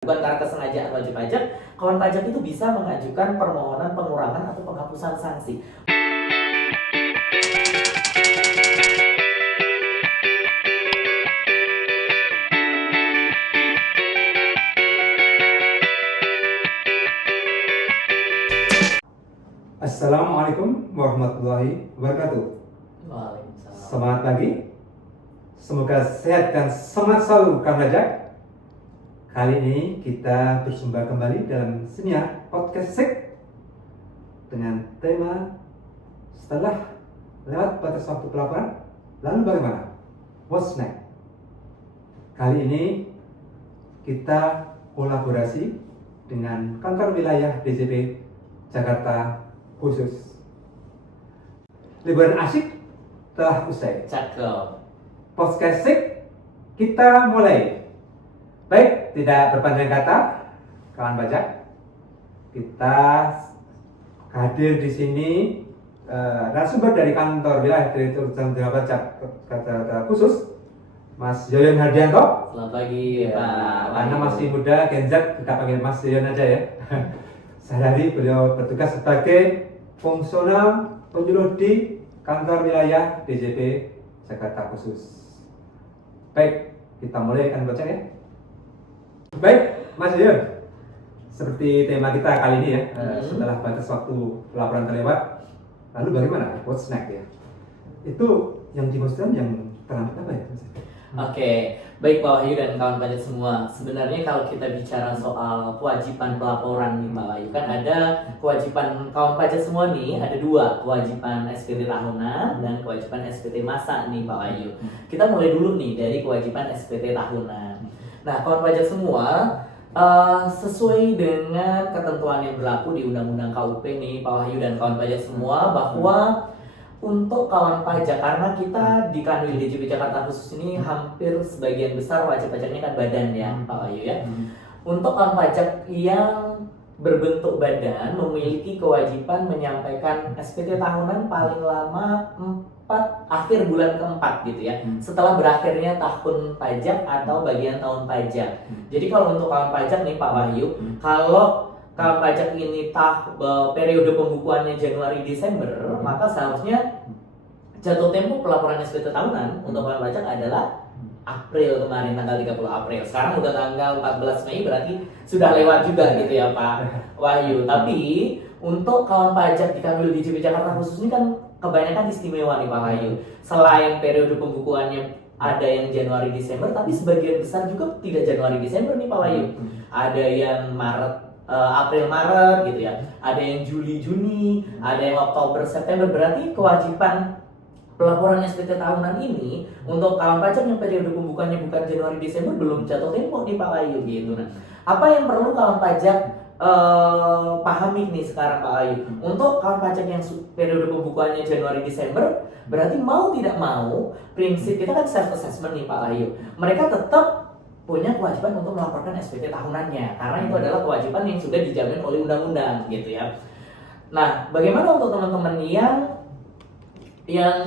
Bukan karena kesengajaan wajib pajak, kawan pajak itu bisa mengajukan permohonan pengurangan atau penghapusan sanksi. Assalamualaikum warahmatullahi wabarakatuh. Waalaikumsalam. Selamat pagi. Semoga sehat dan semangat selalu kawan pajak. Kali ini kita bersumber kembali dalam siniar podcast SIK dengan tema setelah lewat batas waktu pelaporan, lalu bagaimana? What's next? Kali ini kita kolaborasi dengan kantor wilayah DJP Jakarta Khusus. Liburan asyik telah usai. Cakep. Podcast SIK kita mulai. Baik, tidak berpanjang kata, kawan pajak, kita hadir di sini narasumber dari kantor wilayah Direktur Jenderal Pajak Jakarta Khusus, Mas Yoyon Hardianto. Selamat pagi, Ya, Pak. karena masih muda, Gen Z, kita panggil Mas Yoyon aja ya. Sehari-hari beliau bertugas sebagai fungsional penyuluh di kantor wilayah DJP Jakarta Khusus. Baik, kita mulai kan pajak ya. Baik, Mas Yoyon, seperti tema kita kali ini ya, setelah batas waktu pelaporan terlewat, lalu bagaimana? What's next ya? Itu yang dimaksudkan yang terlambat apa ya? Oke, baik Pak Wahyu dan kawan pajak semua. Sebenarnya kalau kita bicara soal kewajiban pelaporan nih Pak Wahyu, kan ada kewajiban kawan pajak semua nih, ada dua, kewajiban SPT tahunan dan kewajiban SPT masa nih Pak Wahyu. Kita mulai dulu nih dari kewajiban SPT tahunan. Nah, kawan pajak semua, sesuai dengan ketentuan yang berlaku di Undang-Undang KUP nih Pak Wahyu dan kawan pajak semua, bahwa untuk kawan pajak, karena kita di Kanwil DJP Jakarta Khusus ini hampir sebagian besar wajib pajaknya kan badan ya Pak Wahyu ya. Untuk kawan pajak yang berbentuk badan memiliki kewajiban menyampaikan SPT tahunan paling lama akhir bulan keempat gitu ya, setelah berakhirnya tahun pajak atau bagian tahun pajak. Jadi kalau untuk kawan pajak nih Pak Wahyu, kalau kawan pajak ini periode pembukuannya Januari Desember, maka seharusnya jatuh tempo pelaporan SPT tahunan untuk kawan pajak adalah April kemarin, tanggal 30 April. Sekarang udah tanggal 14 Mei, berarti sudah lewat juga gitu ya Pak Wahyu. Tapi untuk kawan pajak di Kanwil DJP Jakarta Khusus ini kan kebanyakan istimewa nih Pak Wahyu. Selain periode pembukuannya ada yang Januari Desember, tapi sebagian besar juga tidak Januari Desember nih Pak Wahyu. Ada yang April Maret gitu ya. Ada yang Juli Juni, ada yang Oktober September. Berarti kewajiban pelaporan SPT tahunan ini untuk kawan pajak yang periode pembukaannya bukan Januari Desember belum jatuh tempo nih Pak Wahyu gitu. Nah, apa yang perlu kawan pajak pahami nih sekarang Pak Wahyu? Untuk kawan pajak yang periode pembukaannya Januari Desember, berarti mau tidak mau prinsip kita kan self assessment nih Pak Wahyu. Mereka tetap punya kewajiban untuk melaporkan SPT tahunannya karena itu adalah kewajiban yang sudah dijamin oleh undang-undang gitu ya. Nah, bagaimana untuk teman-teman yang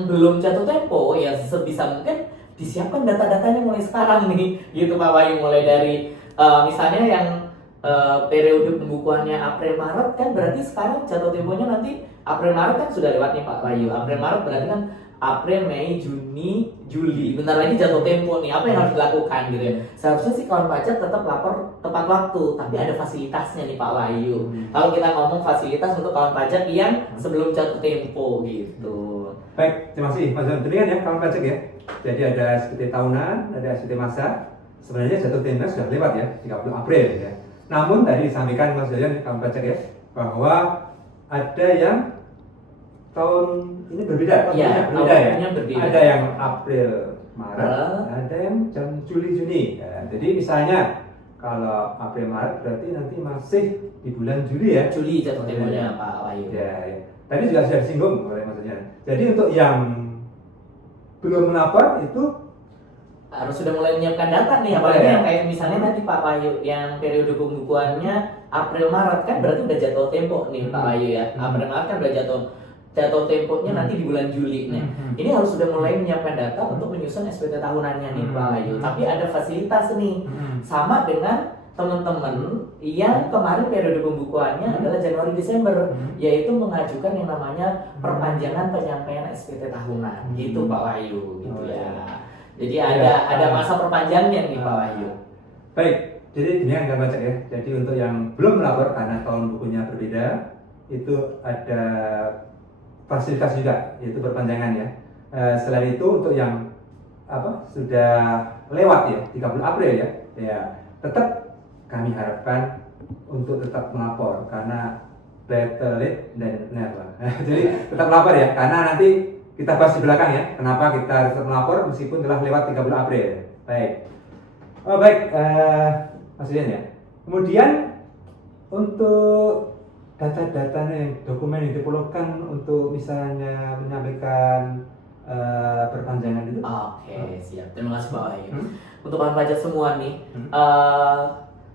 belum jatuh tempo, ya sebisa mungkin disiapkan data-datanya mulai sekarang nih gitu Pak Wahyu. Mulai dari misalnya yang periode pembukuannya April Maret kan berarti sekarang jatuh temponya nanti April Maret kan sudah lewat nih Pak Wahyu. April Maret berarti kan April, Mei, Juni, Juli. Bentar lagi jatuh tempo nih. Apa yang harus dilakukan gitu ya? Seharusnya sih kawan pajak tetap lapor tepat waktu, tapi ada fasilitasnya nih Pak Wahyu. Kalau kita ngomong fasilitas untuk kawan pajak yang sebelum jatuh tempo gitu. Baik, terima kasih Mas Yoyon. Demikian ya kawan pajak ya. Jadi ada SPT tahunan, ada SPT masa. Sebenarnya jatuh tempo sudah lewat ya, 30 April ya. Namun tadi disampaikan Mas Yoyon kawan pajak ya, bahwa ada yang tahun ini berbeda, Ya, berbeda ya. berbeda. Ada yang April Maret, ada yang Juli Juni. Ya, jadi misalnya kalau April Maret berarti nanti masih di bulan Juli ya. Juli jatuh temponya Pak Wahyu. Ya, ya. Tadi juga sudah disinggung oleh Mas Yoyon. Jadi untuk yang belum melapor itu harus sudah mulai menyiapkan data nih, apalagi yang kayak misalnya tadi Pak Wahyu yang periode pembukuannya April Maret kan berarti udah jatuh tempo nih Pak Wahyu ya. April Maret kan udah jatuh temponya nanti di bulan Juli. Nah, ini harus sudah mulai menyiapkan data untuk menyusun SPT tahunannya nih Pak Wahyu. Tapi ada fasilitas nih, sama dengan teman-teman yang kemarin periode pembukuannya adalah Januari Desember, yaitu mengajukan yang namanya perpanjangan penyampaian SPT tahunan, gitu Pak Wahyu, gitu ya. Jadi ada masa perpanjangnya nih Pak Wahyu. Baik, jadi ini yang akan baca ya. Jadi untuk yang belum melapor karena tahun bukunya berbeda, itu ada fasilitas juga, yaitu perpanjangan ya. Selain itu untuk yang sudah lewat ya 30 April ya tetap kami harapkan untuk tetap melapor karena better late than never. Jadi tetap melapor ya, karena nanti kita bahas di belakang ya kenapa kita harus tetap melapor meskipun telah lewat 30 April. Baik. Baik, Mas Rian ya. Kemudian untuk data-datanya, dokumen yang diperlukan untuk misalnya menyampaikan perpanjangan itu. Oke, siap. Terima kasih Pak Wahyu. Untuk kawan pajak semua nih,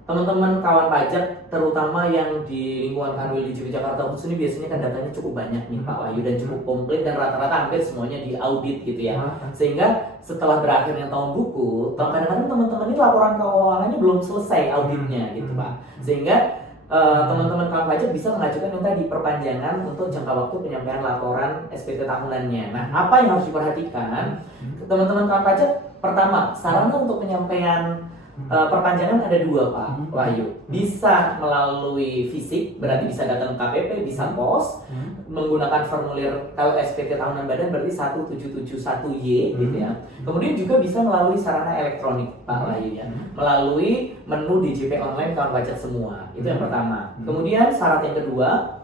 teman-teman kawan pajak terutama yang di lingkungan Kanwil di Jakarta khusus ini biasanya kan datanya cukup banyak nih Pak Wahyu dan cukup komplit dan rata-rata hampir semuanya diaudit gitu ya. Sehingga setelah berakhirnya tahun buku, kadang-kadang teman-teman ini laporan keuangannya belum selesai auditnya gitu Pak. Sehingga teman-teman kawan pajak bisa mengajukan yang tadi perpanjangan untuk jangka waktu penyampaian laporan SPT tahunannya. Nah, apa yang harus diperhatikan? Teman-teman kawan pajak, pertama, sarana untuk penyampaian perpanjangan ada dua Pak Wahyu. Bisa melalui fisik, berarti bisa datang ke KPP, bisa pos, menggunakan formulir kalau SPT tahunan badan berarti 1771Y gitu ya. Kemudian juga bisa melalui sarana elektronik Pak Wahyu ya, melalui menu DJP online kawan pajak semua. Itu yang pertama. Kemudian syarat yang kedua,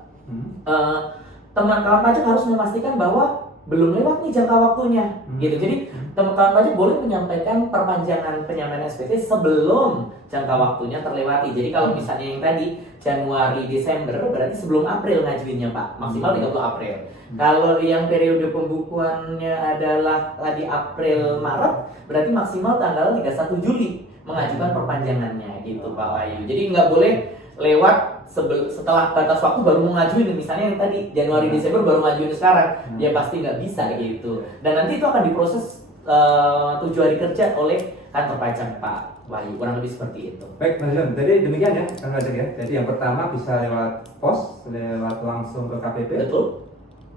teman kawan pajak harus memastikan bahwa belum lewat nih jangka waktunya gitu. Jadi teman-teman pajak boleh menyampaikan perpanjangan penyampaian SPT sebelum jangka waktunya terlewati. Jadi kalau misalnya yang tadi Januari Desember berarti sebelum April ngajuinnya Pak, maksimal 30 April. Kalau yang periode pembukuannya adalah tadi April Maret berarti maksimal tanggal 31 Juli mengajukan perpanjangannya gitu Pak Wahyu. Jadi nggak boleh lewat setelah batas waktu baru mau ngajuin, misalnya yang tadi Januari Desember baru ngajuin sekarang, ya pasti nggak bisa gitu. Dan nanti itu akan diproses 7 hari kerja oleh kantor pajak Pak Wahyu, kurang lebih seperti itu. Baik Mas Ilham, jadi demikian ya kan pajak ya. Jadi yang pertama bisa lewat pos, lewat langsung ke KPP. Betul.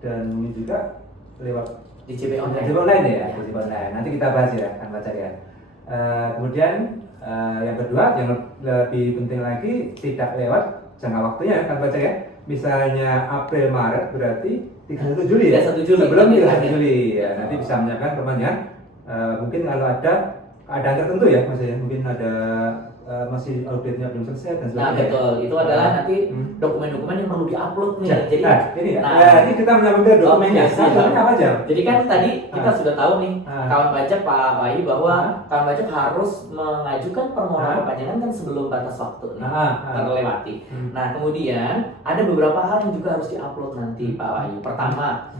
Dan mungkin juga lewat DJP online. DJP online ya, DJP online. Nanti kita bahas ya kan pajak ya. Kemudian yang kedua yang lebih penting lagi tidak lewat jangka waktunya kan baca ya. Misalnya April Maret berarti 31 Juli ya. 31 Juli. Sebelum 31 Juli ya. Nanti bisa menyiapkan perpanjangan. Mungkin kalau ada keadaan tertentu ya Mas ya. Mungkin ada masih auditnya belum selesai dan sebagainya. Nah betul, itu adalah nanti dokumen-dokumen yang perlu diupload nih. Jadi ini kita menyambung ke dokumennya. Dokumennya apa aja? Jadi kan tadi kita sudah tahu nih kawan pajak Pak Wahyu bahwa kawan pajak harus mengajukan permohonan perpanjangan kan sebelum batas waktu nih terlewati. Nah kemudian ada beberapa hal yang juga harus diupload nanti Pak Wahyu. Pertama,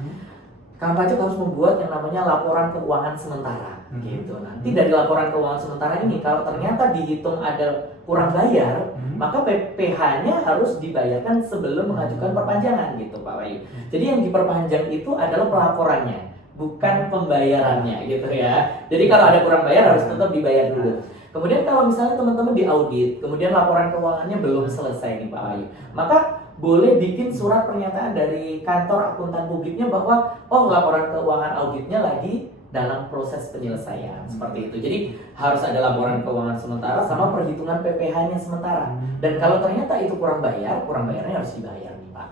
kawan pajak harus membuat yang namanya laporan keuangan sementara gitu. Nanti dari laporan keuangan sementara ini kalau ternyata dihitung ada kurang bayar, maka PPh-nya harus dibayarkan sebelum mengajukan perpanjangan gitu Pak Wahyu. Jadi yang diperpanjang itu adalah pelaporannya, bukan pembayarannya gitu ya. Jadi kalau ada kurang bayar harus tetap dibayar dulu. Kemudian kalau misalnya teman-teman diaudit, kemudian laporan keuangannya belum selesai nih Pak Wahyu, maka boleh bikin surat pernyataan dari kantor akuntan publiknya bahwa laporan keuangan auditnya lagi dalam proses penyelesaian seperti itu. Jadi harus ada laporan keuangan sementara sama perhitungan PPh-nya sementara. Dan kalau ternyata itu kurang bayarnya harus dibayar nih Pak.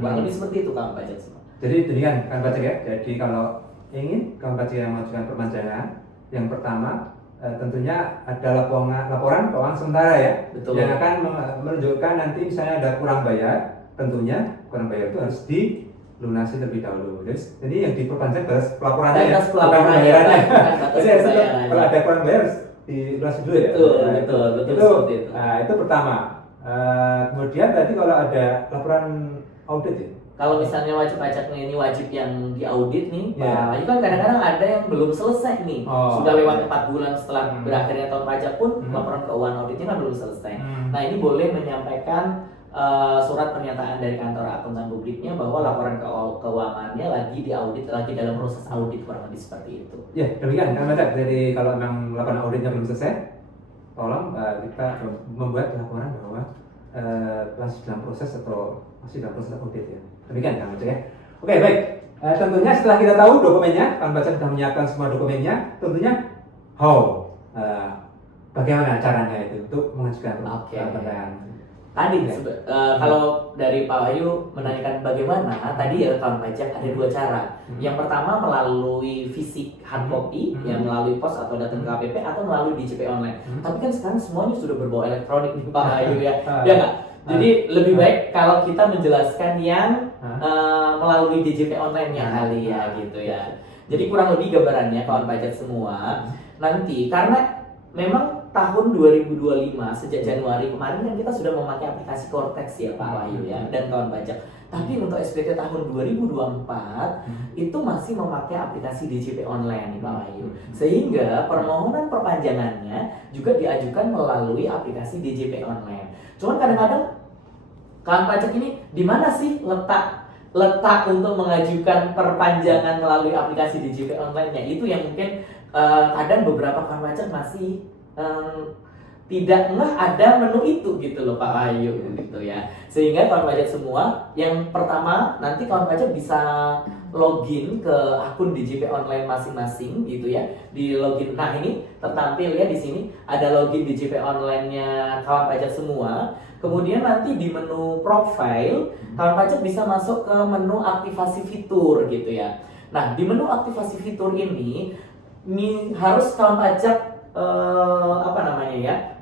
Kurang lebih seperti itu kawan pajak semua. Jadi demikian kawan pajak ya. Jadi kalau ingin kawan pajak yang mengajukan perpanjangan, yang pertama tentunya ada laporan keuangan sementara ya. Betul. Yang akan menunjukkan nanti misalnya ada kurang bayar, tentunya kurang bayar itu harus dilunasi terlebih dahulu. Jadi yang diperpanjang batas pelaporannya ya, bukan pembayarannya. Jadi kalau ada kurang bayar harus dilunasi dulu ya. Betul Itu, seperti itu. itu pertama. Kemudian tadi kalau ada laporan audit ya. Kalau misalnya wajib pajaknya ini wajib yang diaudit nih, Pak, itu kan kadang-kadang ada yang belum selesai nih. Sudah lewat 4 bulan setelah berakhirnya tahun pajak pun laporan keuangan auditnya kan belum selesai. Nah ini boleh menyampaikan surat pernyataan dari kantor akuntan publiknya bahwa laporan keuangannya lagi diaudit, lagi dalam proses audit, kurang lebih seperti itu. Ya demikian kan Bapak. Jadi kalau memang laporan auditnya belum selesai, tolong kita membuat laporan bahwa masih dalam proses atau update ya. Demikian Kang Aceh ya. Oke, baik. Tentunya setelah kita tahu dokumennya, Kang Baca sudah menyiapkan semua dokumennya. Tentunya bagaimana caranya itu untuk mengajukan pertanyaan. Tadi kalau dari Pak Wahyu menanyakan bagaimana, tadi ya kawan pajak ada dua cara. Yang pertama melalui fisik hard copy, yang melalui pos atau datang ke KPP atau melalui DJP online. Tapi kan sekarang semuanya sudah berbau elektronik nih Pak Wahyu ya, ya nggak? Jadi lebih baik kalau kita menjelaskan yang melalui DJP online-nya kali ya gitu ya. Jadi kurang lebih gambarannya kawan pajak semua nanti karena memang tahun 2025 sejak Januari kemarin kan kita sudah memakai aplikasi Cortex ya Pak Wahyu ya dan kawan pajak. Tapi untuk SPT tahun 2024 itu masih memakai aplikasi DJP online nih Pak Wahyu. Sehingga permohonan perpanjangannya juga diajukan melalui aplikasi DJP online. Cuman kadang-kadang kawan pajak ini di mana sih letak untuk mengajukan perpanjangan melalui aplikasi DJP online-nya? Itu yang mungkin kadang beberapa kawan pajak masih tidak ngeh ada menu itu gitu loh Pak Wahyu gitu ya. Sehingga kawan pajak semua yang pertama nanti kawan pajak bisa login ke akun DJP online masing-masing gitu ya. Di login. Nah, ini tertampil ya di sini ada login DJP online-nya kawan pajak semua. Kemudian nanti di menu profile kawan pajak bisa masuk ke menu aktivasi fitur gitu ya. Nah, di menu aktivasi fitur ini harus kawan pajak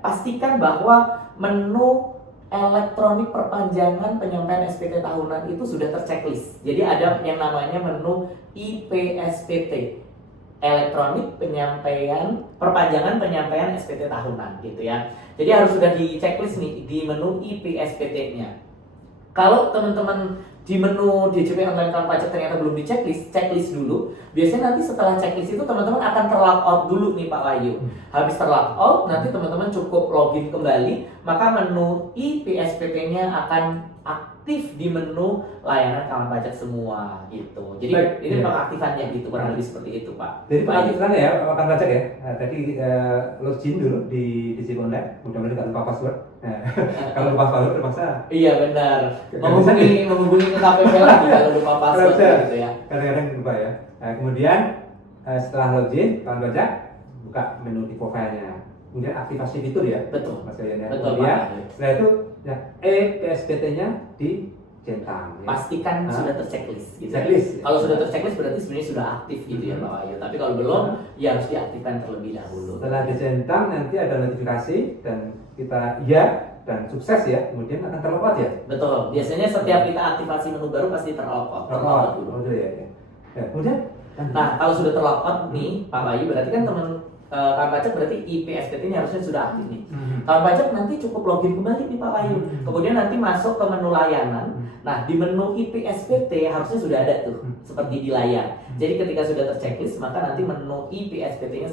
pastikan bahwa menu elektronik perpanjangan penyampaian SPT tahunan itu sudah terchecklist. Jadi ada yang namanya menu IPSPT, elektronik perpanjangan penyampaian SPT tahunan gitu ya. Jadi harus sudah di checklist nih di menu IPSPT-nya. Kalau teman-teman di menu DJP online kawan pajak ternyata belum di checklist dulu. Biasanya nanti setelah checklist itu teman-teman akan terlog out dulu nih Pak Wahyu. Habis terlog out, nanti teman-teman cukup login kembali, maka menu IPSPT-nya akan aktif di menu layanan kawan pajak semua gitu. Jadi ini pengaktifannya gitu, kurang lebih seperti itu Pak. Jadi pengaktifannya ya kawan pajak ya. Tadi login dulu di DJP online, mudah-mudahan nggak lupa password. Kalau lupa password terpaksa. Iya benar. Menghubungi ke KPP lagi kalau lupa password gitu ya. Kadang-kadang lupa ya. Kemudian setelah login, kawan pajak buka menu di profile-nya. Kemudian aktivasi fitur ya. Betul. Mas Yayan ya. Betul. Kemudian setelah itu ya PSPT-nya dicentang. Ya. Pastikan sudah terchecklist. Gitu checklist. Ya. Kalau sudah terchecklist berarti sebenarnya sudah aktif gitu ya Pak Wahyu. Tapi kalau belum, ya harus diaktifkan terlebih dahulu. Setelah dicentang nanti ada notifikasi dan kita dan sukses ya, kemudian akan terlopot ya. Betul. Biasanya setiap kita aktivasi menu baru pasti terlopot. Terlopot dulu. Ya. Kemudian, nah kalau sudah terlopot nih Pak Wahyu, berarti kan teman kawan pajak berarti IPSPT ini harusnya sudah aktif nih. Kawan pajak nanti cukup login kembali nih Pak Wahyu. Kemudian nanti masuk ke menu layanan. Nah di menu IPSPT harusnya sudah ada tuh, seperti di layar. Jadi ketika sudah terchecklist, maka nanti menu IPSPT-nya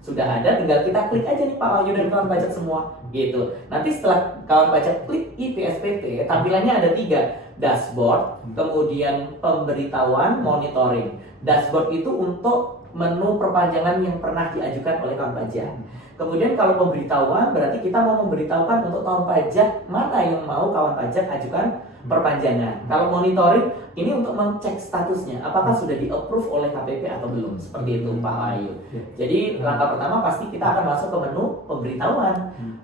sudah ada, tinggal kita klik aja nih Pak Wahyu dan kawan pajak semua gitu. Nanti setelah kawan pajak klik IPSPT, tampilannya ada 3, dashboard, kemudian pemberitahuan, monitoring. Dashboard itu untuk menu perpanjangan yang pernah diajukan oleh kawan pajak. Kemudian kalau pemberitahuan berarti kita mau memberitahukan untuk tahun pajak mana yang mau kawan pajak ajukan perpanjangan. Kalau monitoring ini untuk mengecek statusnya apakah sudah di-approve oleh KPP atau belum. Seperti itu Pak Wahyu. Jadi langkah pertama pasti kita akan masuk ke menu pemberitahuan.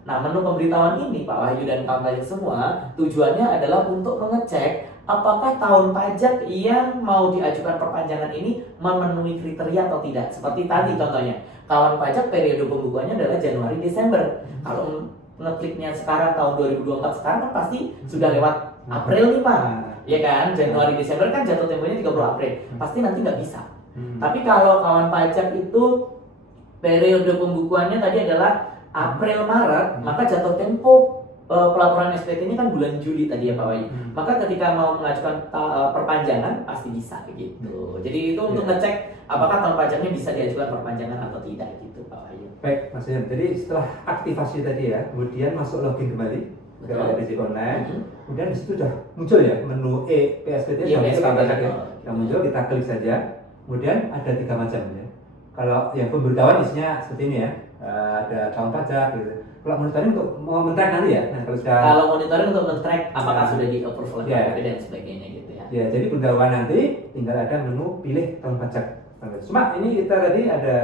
Nah, menu pemberitahuan ini Pak Wahyu dan kawan pajak semua tujuannya adalah untuk mengecek apakah tahun pajak yang mau diajukan perpanjangan ini memenuhi kriteria atau tidak. Seperti tadi contohnya, kawan pajak periode pembukuannya adalah Januari Desember. Kalau ngekliknya sekarang tahun 2024 sekarang kan pasti sudah lewat April nih Pak. Ya kan, Januari Desember kan jatuh temponya 30 April. Pasti nanti nggak bisa. Tapi kalau kawan pajak itu periode pembukuannya tadi adalah April Maret, maka jatuh tempo pelaporan SPT ini kan bulan Juli tadi ya Pak Wahyu. Maka ketika mau mengajukan perpanjangan pasti bisa gitu. Jadi itu untuk ngecek apakah tahun pajaknya bisa diajukan perpanjangan atau tidak gitu Pak Wahyu. Baik Mas Yan. Jadi setelah aktivasi tadi ya, kemudian masuk login kembali ke DJP online. Kemudian di situ sudah muncul ya menu PSPT yang muncul, kita klik saja. Kemudian ada 3 macam ya. Kalau yang pemberitahuan isinya seperti ini ya. ada tahun pajak gitu. Kalau monitoring untuk mau men-track nanti ya. Nah, kalau sudah Kalau monitoring untuk men-track apakah Nah. sudah di-approve oleh Ya. KPP dan sebagainya gitu ya. ya, jadi pendahuluan nanti tinggal ada menu pilih tahun pajak. Cuma ini kita tadi ada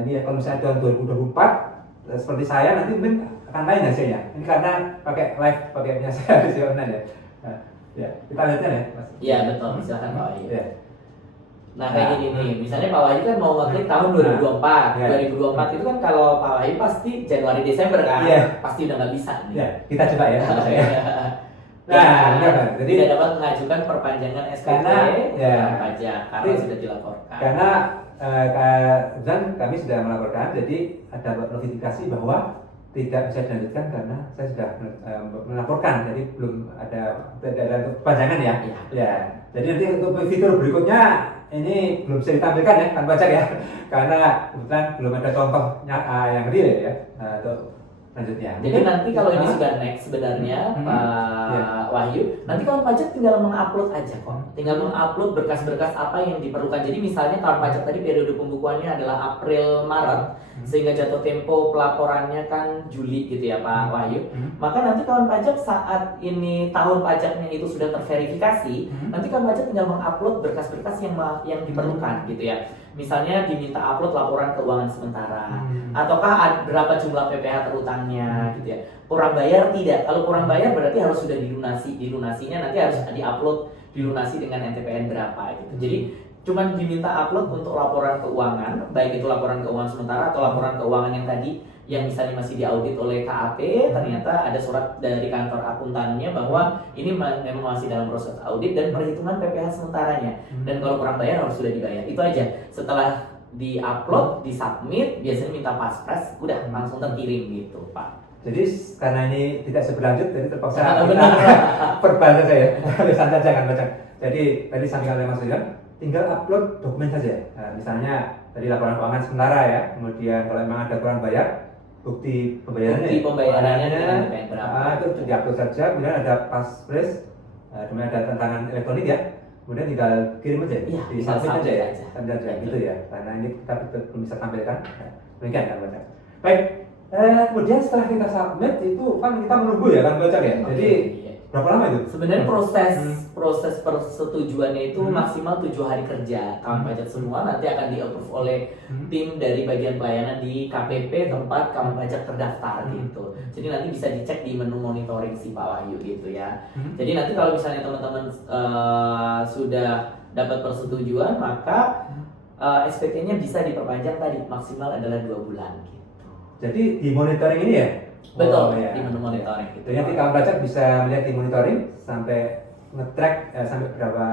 ini ya, kalau misalnya tahun 2024 seperti saya nanti mungkin akan lain hasilnya. Ini karena pakai live pakainya saya di online ya. Nah, ya, kita lihatnya ya, Mas. Iya betul, silakan Pak Wahyu. Ya. Nah kayak gini nih, misalnya Pak Wahyu kan mau ngeklik tahun 2024. Ya. 2024 itu kan kalau Pak Wahyu pasti Januari Desember kan, Iya. pasti udah nggak bisa nih. Ya, kita coba ya. Nah, benar, Pak. Jadi tidak dapat mengajukan perpanjangan SPT ya, pajak karena Jadi, sudah dilaporkan. karena dan kami sudah melaporkan, jadi ada notifikasi bahwa tidak bisa dilanjutkan karena saya sudah melaporkan, jadi belum ada tidak ada perpanjangan ya. Iya. Ya, jadi nanti untuk fitur berikutnya ini belum bisa ditampilkan ya kan pajak ya, karena kebetulan belum ada contohnya yang real ya untuk selanjutnya. Jadi nanti kalau ini sudah next sebenarnya Pak Wahyu, nanti kawan pajak tinggal mengupload aja kok. Tinggal mengupload berkas-berkas apa yang diperlukan. Jadi misalnya kawan pajak tadi periode pembukuannya adalah April Maret, sehingga jatuh tempo pelaporannya kan Juli gitu ya Pak Wahyu. Maka nanti kawan pajak saat ini tahun pajaknya itu sudah terverifikasi, nanti kawan pajak tinggal mengupload berkas-berkas yang diperlukan gitu ya. Misalnya diminta upload laporan keuangan sementara, ataukah berapa jumlah PPh terutangnya gitu ya. Kurang bayar tidak. Kalau kurang bayar berarti harus sudah dilunasi. Dilunasinya nanti harus diupload dilunasi dengan NTPN berapa gitu. Jadi cuman diminta upload untuk laporan keuangan, baik itu laporan keuangan sementara atau laporan keuangan yang tadi yang misalnya masih diaudit oleh KAP, ternyata ada surat dari kantor akuntannya bahwa ini memang masih dalam proses audit dan perhitungan PPh sementaranya. Dan kalau kurang bayar harus sudah dibayar. Itu aja. Setelah di-upload, di-submit, biasanya minta paspres, udah langsung terkirim gitu, Pak. Jadi karena ini tidak seberlanjut, jadi terpaksa Benar. perban saja ya, tulisan saja kan baca. Jadi tadi sampaikan oleh Mas Rian, tinggal upload dokumen saja. Nah, misalnya tadi laporan keuangan sementara ya, kemudian kalau memang ada kurang bayar, bukti pembayarannya. Bukti pembayarannya dengan NPN berapa? Itu diupload saja, kemudian ada paspres, kemudian ada tantangan elektronik ya. Kemudian tinggal kirim aja, Iya, di submit tinggal aja ya, submit aja. submit aja gitu ya. Karena ini kita belum bisa tampilkan. Demikian kan baca. Baik, kemudian setelah kita submit itu kan kita menunggu ya kan baca ya. Jadi Iya. berapa lama itu? Sebenarnya proses persetujuannya itu maksimal 7 hari kerja. Kawan pajak semua nanti akan di-approve oleh tim dari bagian pelayanan di KPP tempat kawan pajak terdaftar gitu. Jadi nanti bisa dicek di menu monitoring si Pak Wahyu gitu ya. Jadi nanti kalau misalnya teman-teman sudah dapat persetujuan, maka SPT-nya bisa diperpanjang tadi maksimal adalah 2 bulan gitu. Jadi di monitoring ini ya? Betul, ya. di menu monitoring gitu. Jadi nanti kawan pajak bisa melihat di monitoring sampai nge-track sampai berapa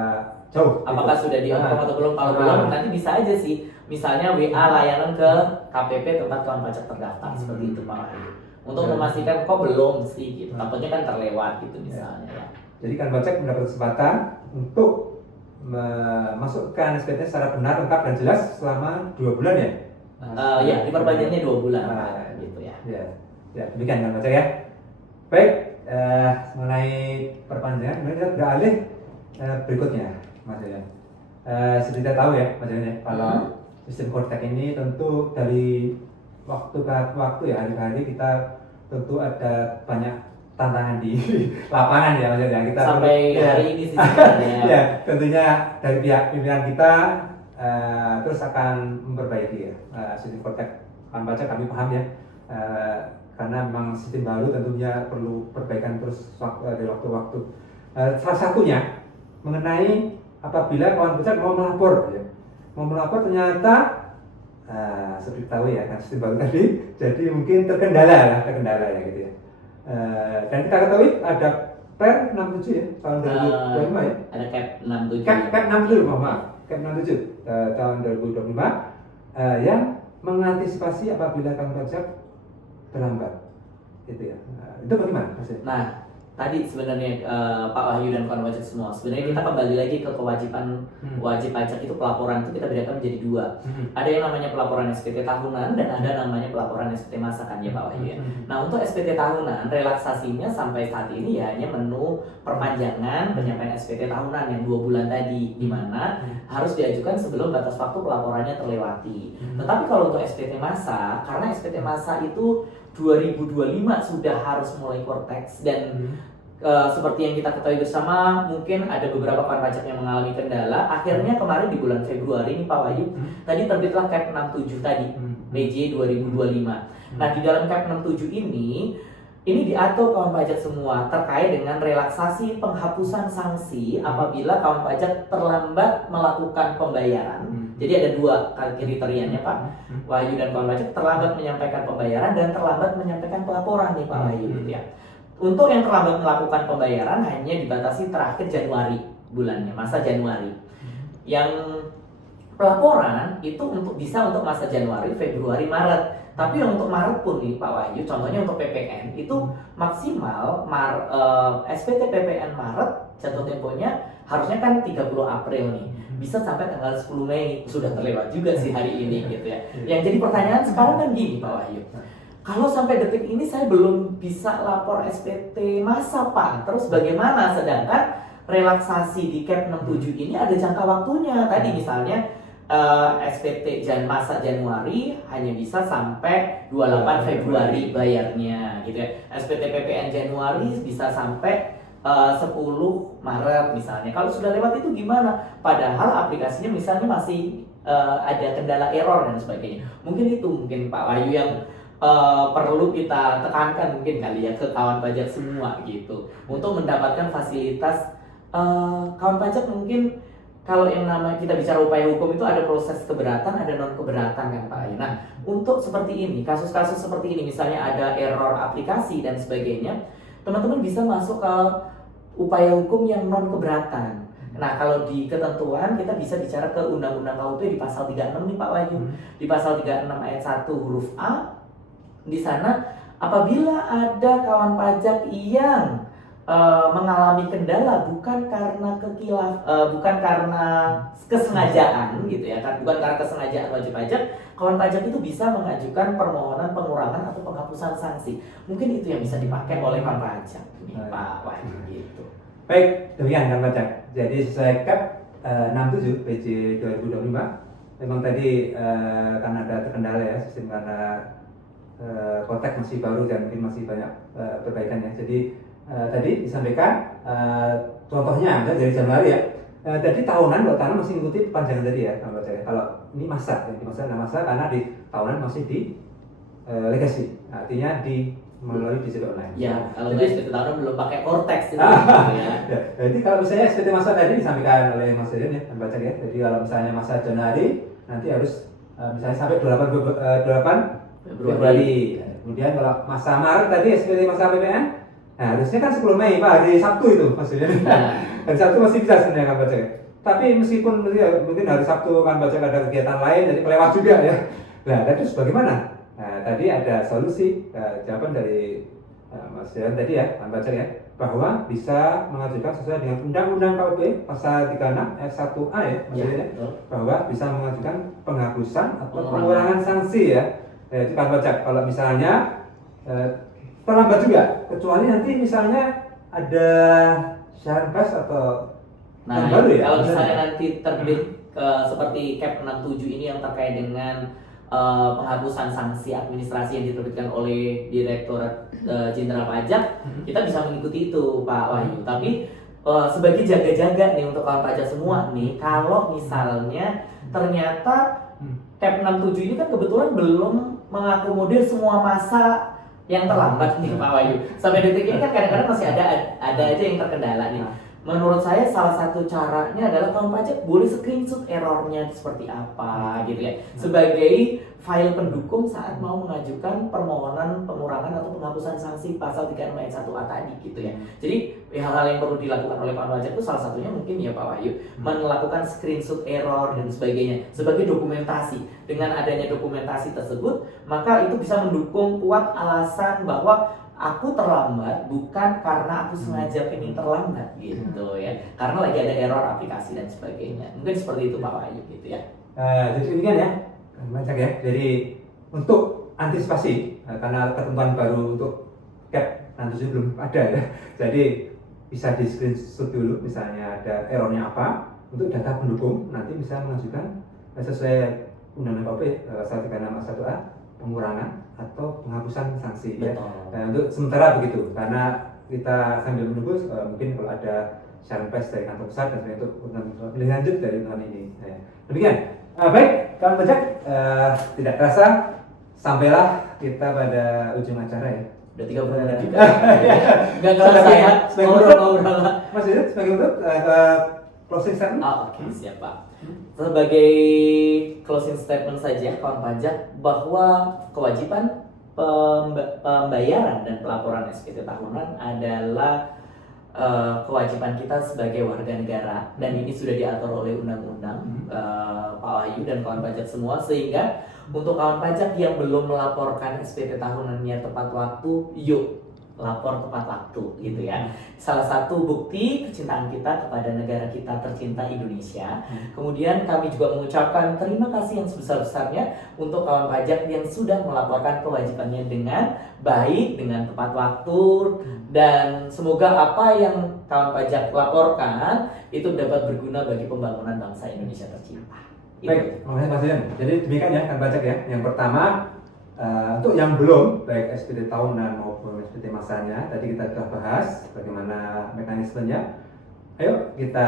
jauh. Apakah gitu. sudah di-approve atau belum? Kalau belum nanti bisa aja sih. Misalnya WA layanan ke KPP tempat kawan pajak terdaftar seperti itu Pak Wahyu. Untuk memastikan kok belum sih gitu. Takutnya kan terlewat gitu misalnya ya. Jadi kawan pajak mendapat kesempatan untuk memasukkan SPT secara benar, lengkap dan jelas selama 2 bulan ya. Ya, diperpanjangnya 2 bulan Pak, gitu ya. Ya, demikian kan baca ya. Baik, mengenai perpanjangan, kemudian kita beralih berikutnya, Mas Rian. Seperti kita tahu ya, Mas Rian ya, kalau sistem Kortek ini tentu dari waktu ke waktu ya, hari-hari kita tentu ada banyak tantangan di lapangan ya, Mas Rian. Kita sampai hari ini sih sebenarnya. ya, tentunya dari pihak pimpinan kita terus akan memperbaiki ya sistem Kortek. Kan baca kami paham ya. Karena memang sistem baru tentunya perlu perbaikan terus dari waktu-waktu. Salah satunya mengenai apabila kawan pajak mau melapor, ya. Mau melapor ternyata seperti tahu ya kan sistem baru tadi, jadi mungkin terkendala ya gitu ya. Dan kita ketahui ada Per 67 ya tahun 2025 ya. Ada Cap 67. Cap 67 maaf. Cap 67 tahun 2025 yang mengantisipasi apabila kawan pajak terlambat, itu ya. Itu bagaimana? Nah, tadi sebenarnya Pak Wahyu dan kawan pajak semua, sebenarnya kita kembali lagi ke kewajiban wajib pajak itu pelaporan itu kita bedakan menjadi dua. Ada yang namanya pelaporan SPT tahunan dan ada namanya pelaporan SPT masa kan ya Pak Wahyu ya. Nah untuk SPT tahunan relaksasinya sampai saat ini ya hanya menu perpanjangan penyampaian SPT tahunan yang 2 bulan tadi, di mana harus diajukan sebelum batas waktu pelaporannya terlewati. Tetapi kalau untuk SPT masa, karena SPT masa itu 2025 sudah harus mulai korteks dan seperti yang kita ketahui bersama, mungkin ada beberapa kawan pajak yang mengalami kendala. Akhirnya kemarin di bulan Februari ini Pak Wahyu, tadi terbitlah Cap 67 tadi, PJ 2025. Nah di dalam Cap 67 ini diatur kawan pajak semua terkait dengan relaksasi penghapusan sanksi apabila kawan pajak terlambat melakukan pembayaran. Jadi ada 2 kriterianya Pak Wahyu dan kawan pajak, terlambat menyampaikan pembayaran dan terlambat menyampaikan pelaporan nih Pak Wahyu gitu ya. Untuk yang terlambat melakukan pembayaran hanya dibatasi terakhir Januari bulannya, masa Januari. Yang pelaporan itu bisa untuk masa Januari, Februari, Maret. Tapi untuk Maret pun nih Pak Wahyu, contohnya untuk PPN itu maksimal SPT PPN Maret jatuh temponya harusnya kan 30 April nih. Bisa sampai tanggal 10 Mei, sudah terlewat juga sih hari ini gitu ya. Yang jadi pertanyaan sekarang kan gini Pak Wahyu. Kalau sampai detik ini saya belum bisa lapor SPT masa Pak, terus bagaimana? Sedangkan relaksasi di Cap 67 ini ada jangka waktunya. Tadi misalnya SPT masa Januari hanya bisa sampai 28 Februari bayarnya gitu ya. SPT PPN Januari bisa sampai 10 Maret misalnya. Kalau sudah lewat itu gimana? Padahal aplikasinya misalnya masih ada kendala error dan sebagainya. Mungkin Pak Wahyu yang perlu kita tekankan mungkin kali ya ke kawan pajak semua gitu untuk mendapatkan fasilitas. Kawan pajak mungkin kalau yang namanya kita bicara upaya hukum itu ada proses keberatan, ada non keberatan kan Pak Wahyu. Nah untuk seperti ini, kasus-kasus seperti ini misalnya ada error aplikasi dan sebagainya, teman-teman bisa masuk ke upaya hukum yang non keberatan. Nah kalau di ketentuan kita bisa bicara ke Undang-Undang KUP di pasal 36 nih Pak Wahyu. Di pasal 36 ayat 1 huruf A, di sana apabila ada kawan pajak yang mengalami kendala bukan karena bukan karena kesengajaan gitu ya, bukan karena kesengajaan wajib pajak, kawan pajak itu bisa mengajukan permohonan pengurangan atau penghapusan sanksi. Mungkin itu yang bisa dipakai oleh kawan pajak ini Pak Wahyu gitu. Baik, demikian kawan pajak. Jadi sesuai Cap 67 PJ 2025, memang tadi karena ada terkendala ya sistem karena konteks masih baru dan mungkin masih banyak perbaikan ya. Jadi tadi disampaikan contohnya dari Januari ya. Jadi tahunan kalau tahunan masih mengikuti perpanjangan tadi ya kalau saya. Kalau ini masa, jadi masa karena di tahunan masih di legasi, artinya di melalui DJP online. Ya, kalau nggak SPT tahunan belum pakai Cortex itu ya. Jadi kalau misalnya SPT masa tadi disampaikan oleh Mas Dian ya, baca ya. Jadi kalau misalnya masa Januari nanti harus misalnya sampai 8 Februari. Kemudian kalau masa Maret tadi SPT masa PPN, nah harusnya kan 10 Mei Pak, hari Sabtu itu maksudnya. Hari Sabtu masih bisa sebenarnya kan baca. Tapi meskipun mungkin hari Sabtu kan baca ada kegiatan lain, jadi kelewat juga ya. Nah, terus bagaimana? Nah, tadi ada solusi jawaban dari Mas Dian tadi ya, kan baca ya, bahwa bisa mengajukan sesuai dengan Undang-Undang KUP pasal 36 ayat 1A ya, maksudnya bahwa bisa mengajukan penghapusan atau pengurangan sanksi ya. Itu kan pajak kalau misalnya terlambat juga, kecuali nanti misalnya ada syarat bas atau nah baru ya. Kalau misalnya nanti terbit seperti Cap 67 ini yang terkait dengan penghapusan sanksi administrasi yang diterbitkan oleh Direktorat Jenderal Pajak, kita bisa mengikuti itu Pak Wahyu. Tapi sebagai jaga-jaga nih untuk kawan pajak semua nih, kalau misalnya ternyata Cap 67 ini kan kebetulan belum mengakomodir semua masa yang terlambat nih Pak Wahyu. Sampai detik ini kan kadang-kadang masih ada aja yang terkendala nih. Menurut saya salah satu caranya adalah kawan pajak boleh screenshot errornya seperti apa gitu ya, sebagai file pendukung saat mau mengajukan permohonan pengurangan atau penghapusan sanksi pasal 36 ayat 1A tadi gitu ya. Jadi hal-hal yang perlu dilakukan oleh kawan pajak itu salah satunya mungkin ya Pak Wahyu melakukan screenshot error dan sebagainya sebagai dokumentasi. Dengan adanya dokumentasi tersebut, maka itu bisa mendukung kuat alasan bahwa aku terlambat bukan karena aku sengaja pengen terlambat gitu ya, karena lagi ada error aplikasi dan sebagainya. Mungkin seperti itu Pak Wahyu gitu ya. Jadi ini kan ya, banyak ya. Jadi untuk antisipasi karena ketentuan baru untuk cap nanti belum ada ya. Jadi bisa di screenshot dulu, misalnya ada errornya apa. Untuk data pendukung nanti bisa mengajukan sesuai Undang-Undang KUHP 136A pengurangan atau penghapusan sanksi ya. Nah, untuk sementara begitu, karena kita sambil menunggu mungkin kalau ada siaran pers dari kantor pusat dan sebagainya untuk lebih lanjut dari tahun ini. Ya. Demikian. Baik, kawan pajak, tidak terasa sampailah kita pada ujung acara ya. Udah 30 menit juga. Enggak kerasa ya. Ngobrol-ngobrol. Mas Yusuf sebagai untuk closing statement. Oke, siap Pak. Sebagai closing statement saja kawan pajak, bahwa kewajiban pembayaran dan pelaporan SPT tahunan adalah kewajiban kita sebagai warga negara, dan ini sudah diatur oleh undang-undang Pak Wahyu dan kawan pajak semua, sehingga untuk kawan pajak yang belum melaporkan SPT tahunannya tepat waktu, yuk lapor tepat waktu gitu ya. Salah satu bukti kecintaan kita kepada negara kita tercinta Indonesia. Kemudian kami juga mengucapkan terima kasih yang sebesar-besarnya untuk kawan pajak yang sudah melaporkan kewajibannya dengan baik, dengan tepat waktu, dan semoga apa yang kawan pajak laporkan itu dapat berguna bagi pembangunan bangsa Indonesia tercinta. Baik, makasih Mas Yan. Jadi demikian ya kawan pajak ya. Yang pertama, untuk yang belum, baik SPT tahunan maupun SPT masanya, tadi kita sudah bahas bagaimana mekanismenya. Ayo kita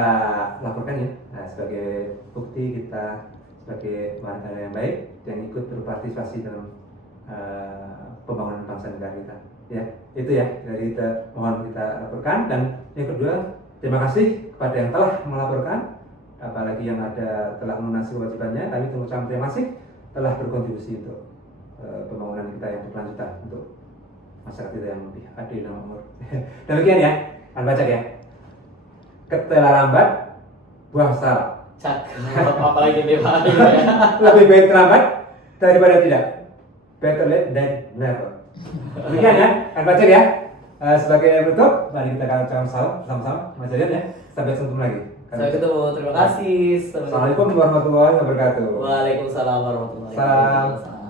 laporkan ya, sebagai bukti kita sebagai warga yang baik yang ikut berpartisipasi dalam pembangunan bangsa negara kita. Ya, itu ya dari kita mohon kita laporkan. Dan yang kedua, terima kasih kepada yang telah melaporkan, apalagi yang ada telah melunasi kewajibannya. Kami mengucapkan terima kasih telah berkontribusi untuk pembangunan kita yang berkelanjutan untuk masyarakat kita yang lebih adil dan makmur. Demikian ya, kan baca ya. Terlambat buah salah. Cakep, apalagi nih Pak. Lebih baik terlambat daripada tidak. Better late than never. Demikian ya, kan baca ya. Sebagai penutup, mari kita ucapkan salam sama-sama, Mas Jajan ya. Sampai ketemu lagi. Sampai ketemu, terima kasih. Assalamualaikum warahmatullahi wabarakatuh. Waalaikumsalam warahmatullahi Salam. wabarakatuh.